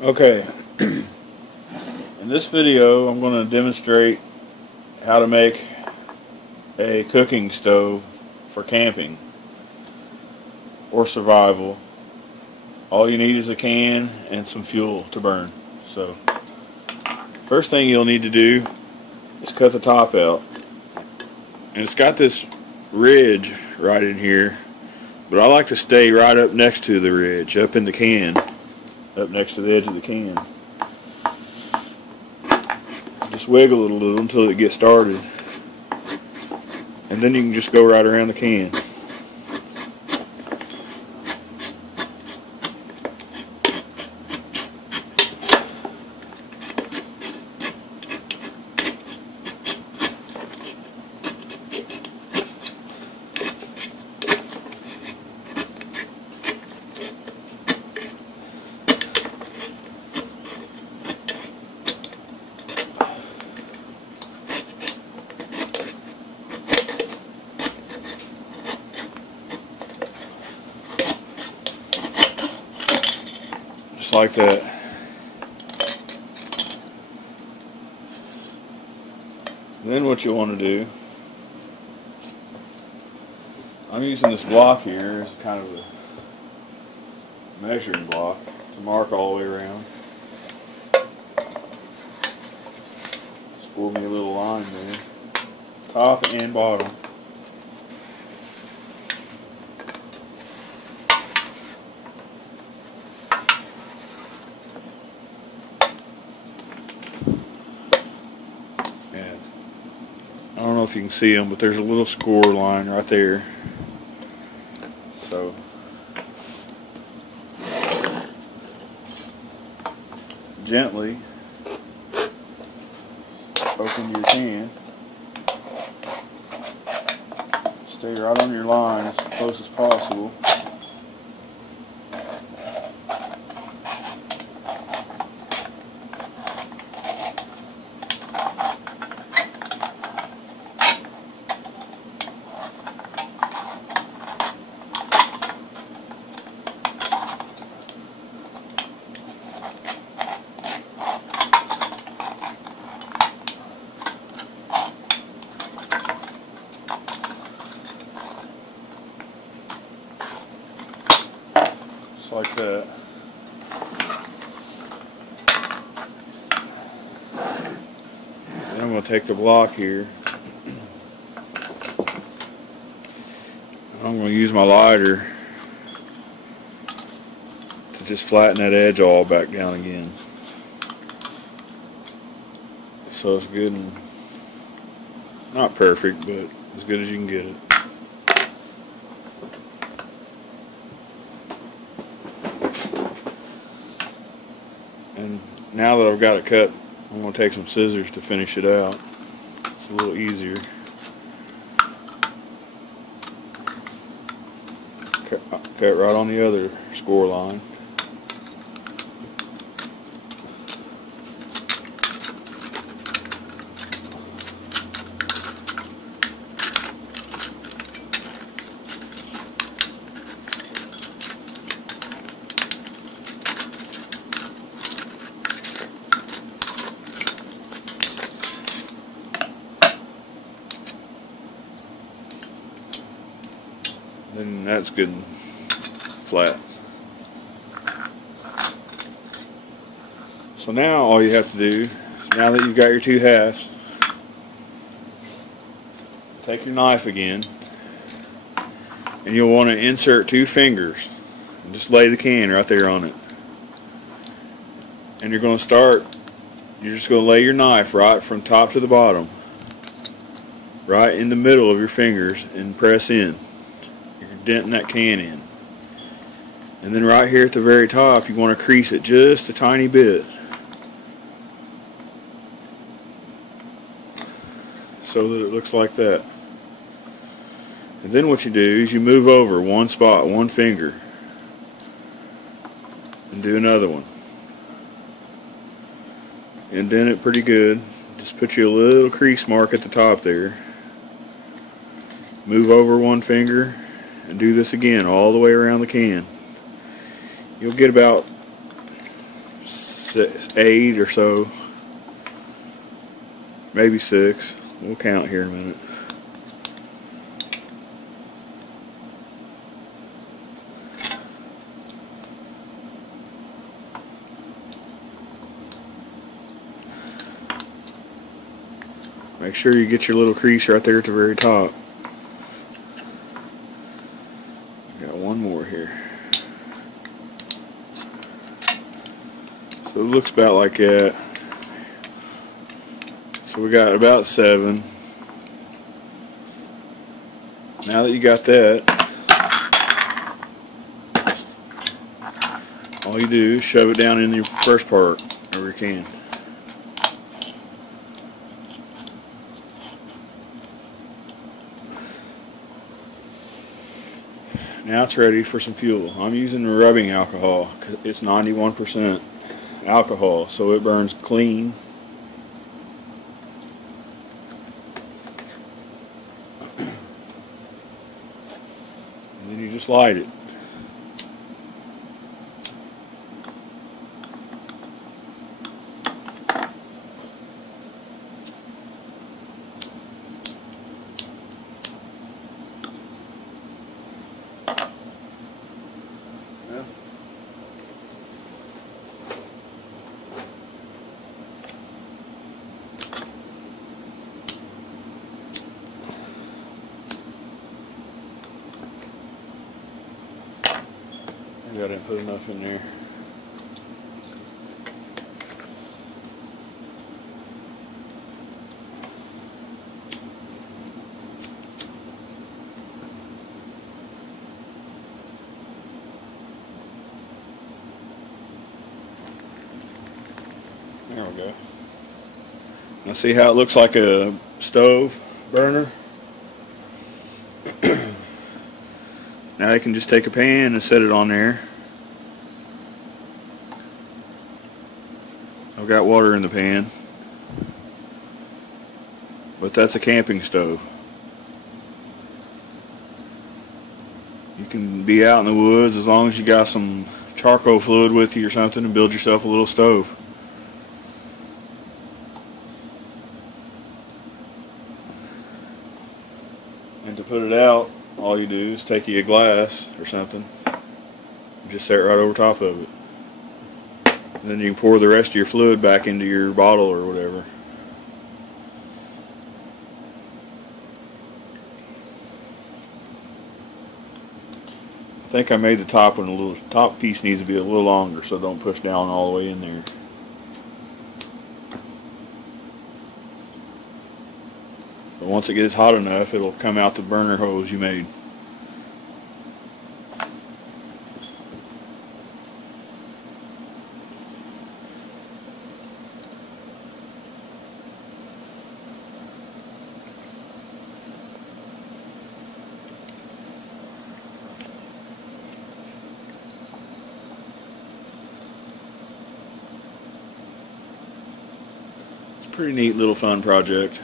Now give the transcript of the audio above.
Okay, in this video I'm going to demonstrate how to make a cooking stove for camping or survival. All you need is a can and some fuel to burn. So, first thing you'll need to do is cut the top out. And it's got this ridge right in here, but I like to stay right up next to the ridge, up in the can. Up next to the edge of the can. Just wiggle it a little until it gets started, and then you can just go right around the can. Just like that. Then what you want to do, I'm using this block here as kind of a measuring block to mark all the way around. Score me a little line there, top and bottom. I don't know if you can see them, but there's a little score line right there. So gently open your can. Stay right on your line as close as possible. Just like that. Then I'm going to take the block here. I'm going to use my lighter to just flatten that edge all back down again. So it's good and not perfect, but as good as you can get it. And now that I've got it cut, I'm going to take some scissors to finish it out. It's a little easier. Cut right on the other score line. Then that's good and flat. So now all you have to do is, now that you've got your two halves, take your knife again, and you'll want to insert two fingers and just lay the can right there on it. And you're going to start, you're just going to lay your knife right from top to the bottom, right in the middle of your fingers, and press in. Denting that can in, and then right here at the very top you want to crease it just a tiny bit so that it looks like that. And then what you do is you move over one spot, one finger, and do another one, indent it pretty good. Just put you a little crease mark at the top there, move over one finger, and do this again all the way around the can. You'll get about 8 or so, maybe 6. We'll count here in a minute. Make sure you get your little crease right there at the very top. Got one more here. So it looks about like that. So we got about 7. Now that you got that, all you do is shove it down in the first part wherever you can. Now it's ready for some fuel. I'm using rubbing alcohol. It's 91% alcohol, so it burns clean. And then you just light it. Maybe I didn't put enough in there. There we go. Now see how it looks like a stove burner? Now you can just take a pan and set it on there. I've got water in the pan, but that's a camping stove. You can be out in the woods as long as you got some charcoal fluid with you or something and build yourself a little stove. And to put it out, all you do is take you a glass or something and just set it right over top of it. And then you can pour the rest of your fluid back into your bottle or whatever. I think I made the top one a little, top piece needs to be a little longer so don't push down all the way in there. But once it gets hot enough, it'll come out the burner hose you made. It's a pretty neat little fun project.